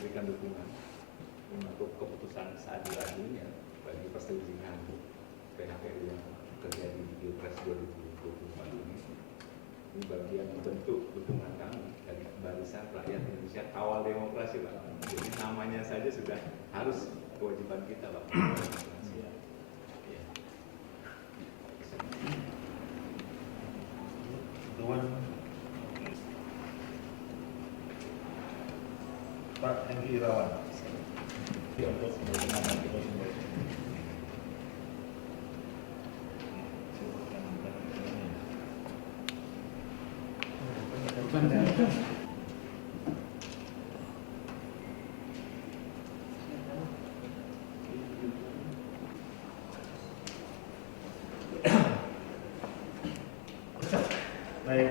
memberikan dukungan untuk keputusan seadil-adilnya bagi perselisihan PHPU yang terjadi di Pilpres 2024 ini. Ini bagian bentuk dukungan kami dari Barisan Rakyat Indonesia Kawal Demokrasi, Pak. Jadi namanya saja sudah harus kewajiban kita, Pak. Pak Hengki Irawan. Baik,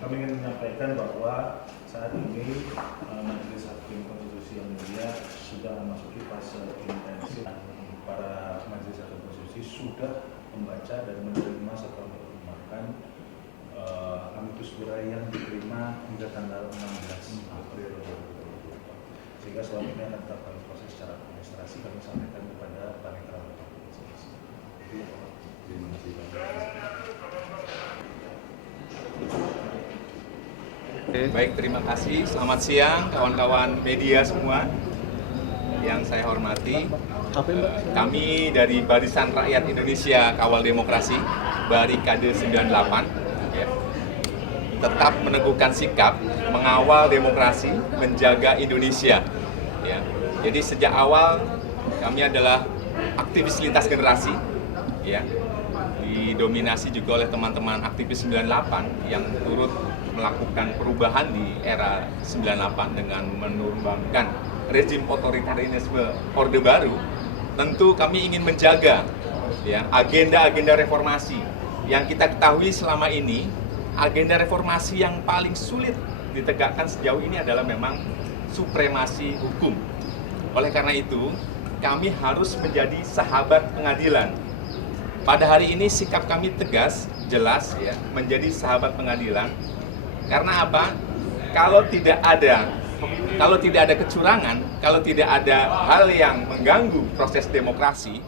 kami ingin menyampaikan bahwa saat ini Majelis Hakim Konstitusi yang mulia sudah memasuki fase intensif. Para Majelis Hakim Konstitusi sudah membaca dan menerima serta menghormatkan amicus curiae yang diterima hingga tanggal 16 April 2024. Sehingga selanjutnya akan tetap kami proses secara administrasi, kami sampaikan kepada Panitra. Terima kasih. Baik, terima kasih. Selamat siang kawan-kawan media semua yang saya hormati. Kami dari Barisan Rakyat Indonesia Kawal Demokrasi, Barikade 98, ya, tetap meneguhkan sikap mengawal demokrasi, menjaga Indonesia. Ya. Jadi sejak awal kami adalah aktivis lintas generasi, ya, didominasi juga oleh teman-teman aktivis 98 yang turut melakukan perubahan di era 98 dengan menumbangkan rezim otoritarianisme Orde Baru. Tentu kami ingin menjaga, ya, agenda-agenda reformasi yang kita ketahui selama ini. Agenda reformasi yang paling sulit ditegakkan sejauh ini adalah memang supremasi hukum. Oleh karena itu, kami harus menjadi sahabat pengadilan. Pada hari ini sikap kami tegas, jelas, ya, menjadi sahabat pengadilan. Karena apa? Kalau tidak ada kecurangan, kalau tidak ada hal yang mengganggu proses demokrasi,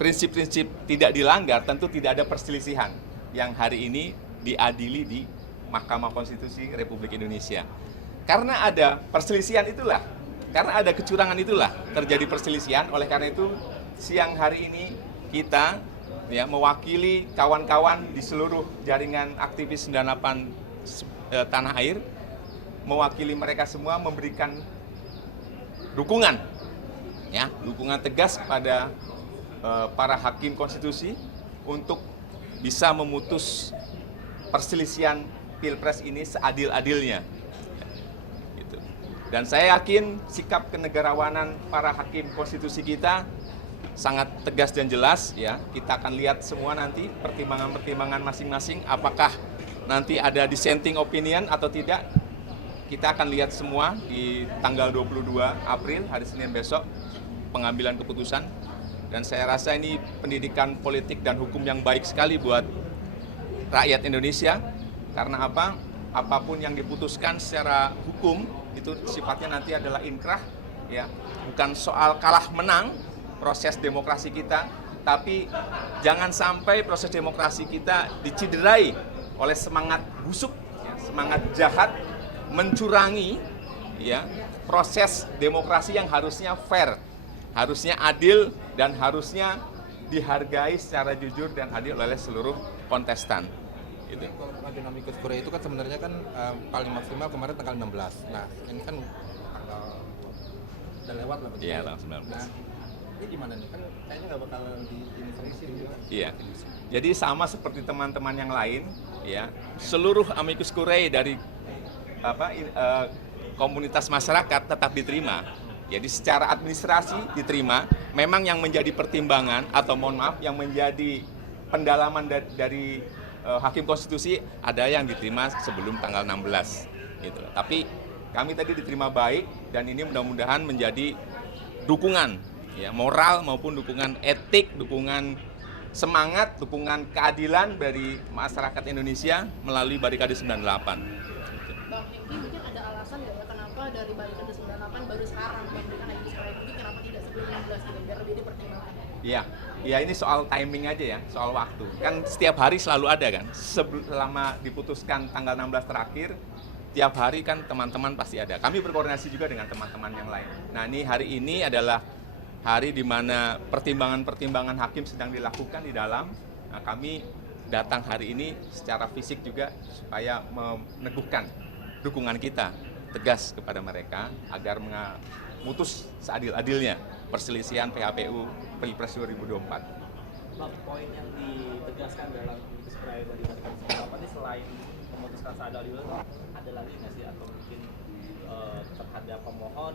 prinsip-prinsip tidak dilanggar, tentu tidak ada perselisihan yang hari ini diadili di Mahkamah Konstitusi Republik Indonesia. Karena ada perselisihan itulah, karena ada kecurangan itulah terjadi perselisihan. Oleh karena itu, siang hari ini kita, ya, mewakili kawan-kawan di seluruh jaringan aktivis 98 tanah air, mewakili mereka semua memberikan dukungan, ya, dukungan tegas kepada para hakim konstitusi untuk bisa memutus perselisihan Pilpres ini seadil-adilnya. Gitu. Dan saya yakin sikap kenegarawanan para hakim konstitusi kita sangat tegas dan jelas, ya. Kita akan lihat semua nanti pertimbangan-pertimbangan masing-masing, apakah nanti ada dissenting opinion atau tidak. Kita akan lihat semua di tanggal 22 April, hari Senin besok, pengambilan keputusan. Dan saya rasa ini pendidikan politik dan hukum yang baik sekali buat rakyat Indonesia. Karena apa? Apapun yang diputuskan secara hukum, itu sifatnya nanti adalah inkrah, ya. Bukan soal kalah menang proses demokrasi kita, tapi jangan sampai proses demokrasi kita diciderai oleh semangat busuk, ya, semangat jahat, mencurangi, ya, proses demokrasi yang harusnya fair, harusnya adil, dan harusnya dihargai secara jujur dan adil oleh seluruh kontestan. Gitu. Kalau agenda amicus curiae itu kan sebenarnya kan paling maksimal kemarin tanggal 16. Nah, ini kan tanggal udah lewat lah. Iya, tanggal 19. Nah, ini gimana nih? Kan kayaknya nggak bakal diinisiasi juga. Iya. Jadi sama seperti teman-teman yang lain, ya, seluruh amicus curiae dari komunitas masyarakat tetap diterima. Jadi secara administrasi diterima. Memang yang menjadi pertimbangan atau mohon maaf yang menjadi pendalaman dari hakim konstitusi ada yang diterima sebelum tanggal 16. Gitu. Tapi kami tadi diterima baik dan ini mudah-mudahan menjadi dukungan, ya, moral maupun dukungan etik, dukungan semangat, dukungan keadilan dari masyarakat Indonesia melalui Barikade 98. Bang Hengki, mungkin ada alasan alasan nggak ya kenapa dari Barikade 98 baru sekarang memberikan lagi sekali lagi, kenapa tidak sebelum 16 gitu, biar lebih dipertimbangkan? Iya, ya ini soal timing aja ya, soal waktu. Kan setiap hari selalu ada kan, selama diputuskan tanggal 16 terakhir, tiap hari kan teman-teman pasti ada. Kami berkoordinasi juga dengan teman-teman yang lain. Nah ini hari ini adalah hari di mana pertimbangan-pertimbangan hakim sedang dilakukan di dalam. Nah, kami datang hari ini secara fisik juga supaya meneguhkan dukungan kita tegas kepada mereka agar memutus seadil-adilnya perselisihan PHPU Pilpres 2024. Bang, poin yang ditegaskan dalam Amikus Kurae dari Barikade 98 ini selain memutuskan seadil-adil, ada lagi nggak sih atau mungkin terhadap pemohon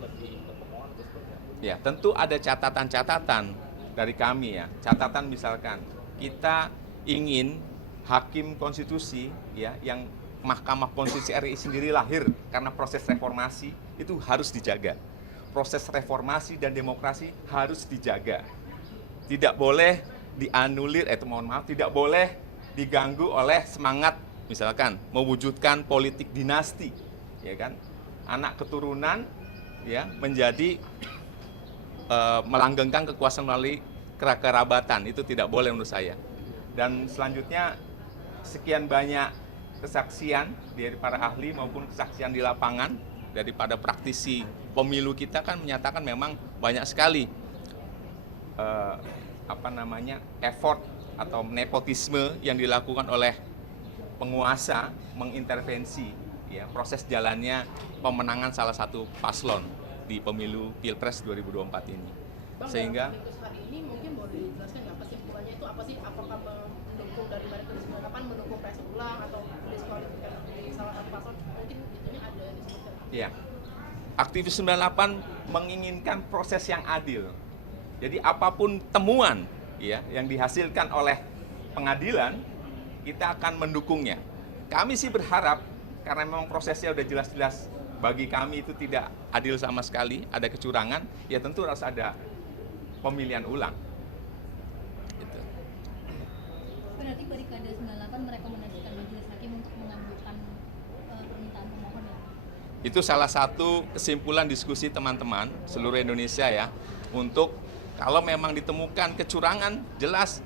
lebih ke pemohon atau seperti apa? Ya, tentu ada catatan-catatan dari kami ya. Catatan misalkan kita ingin hakim konstitusi ya yang Mahkamah Konstitusi RI sendiri lahir karena proses reformasi itu harus dijaga. Proses reformasi dan demokrasi harus dijaga. Tidak boleh dianulir, tidak boleh diganggu oleh semangat misalkan mewujudkan politik dinasti, ya kan? Anak keturunan ya menjadi melanggengkan kekuasaan melalui kekerabatan, itu tidak boleh menurut saya. Dan selanjutnya sekian banyak kesaksian dari para ahli maupun kesaksian di lapangan daripada praktisi pemilu kita kan menyatakan memang banyak sekali effort atau nepotisme yang dilakukan oleh penguasa mengintervensi ya proses jalannya pemenangan salah satu paslon di pemilu Pilpres 2024 ini. Bang, Sehingga dalam hari ini mungkin boleh dijelaskan nggak kesimpulannya itu apa sih? Apakah mendukung dari Barikade 98 mendukung PS ulang atau diskualifikasi salah satu paslon? Mungkin itunya ada disebutkan. ya, aktivis 98 menginginkan proses yang adil. Jadi apapun temuan ya yang dihasilkan oleh pengadilan, kita akan mendukungnya. Kami sih berharap karena memang prosesnya udah jelas-jelas bagi kami itu tidak adil sama sekali, ada kecurangan, ya tentu harus ada pemilihan ulang. Gitu. Berarti Barikade 98 merekomendasikan majelis hakim untuk mengabulkan permintaan pemohon ya? Itu salah satu kesimpulan diskusi teman-teman seluruh Indonesia ya, untuk kalau memang ditemukan kecurangan, jelas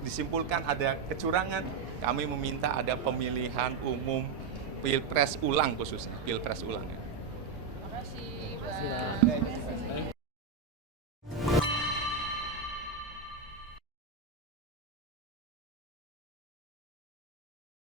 disimpulkan ada kecurangan, kami meminta ada pemilihan umum Pilpres ulang khususnya, Pilpres ulang ya. Terima kasih, Bang.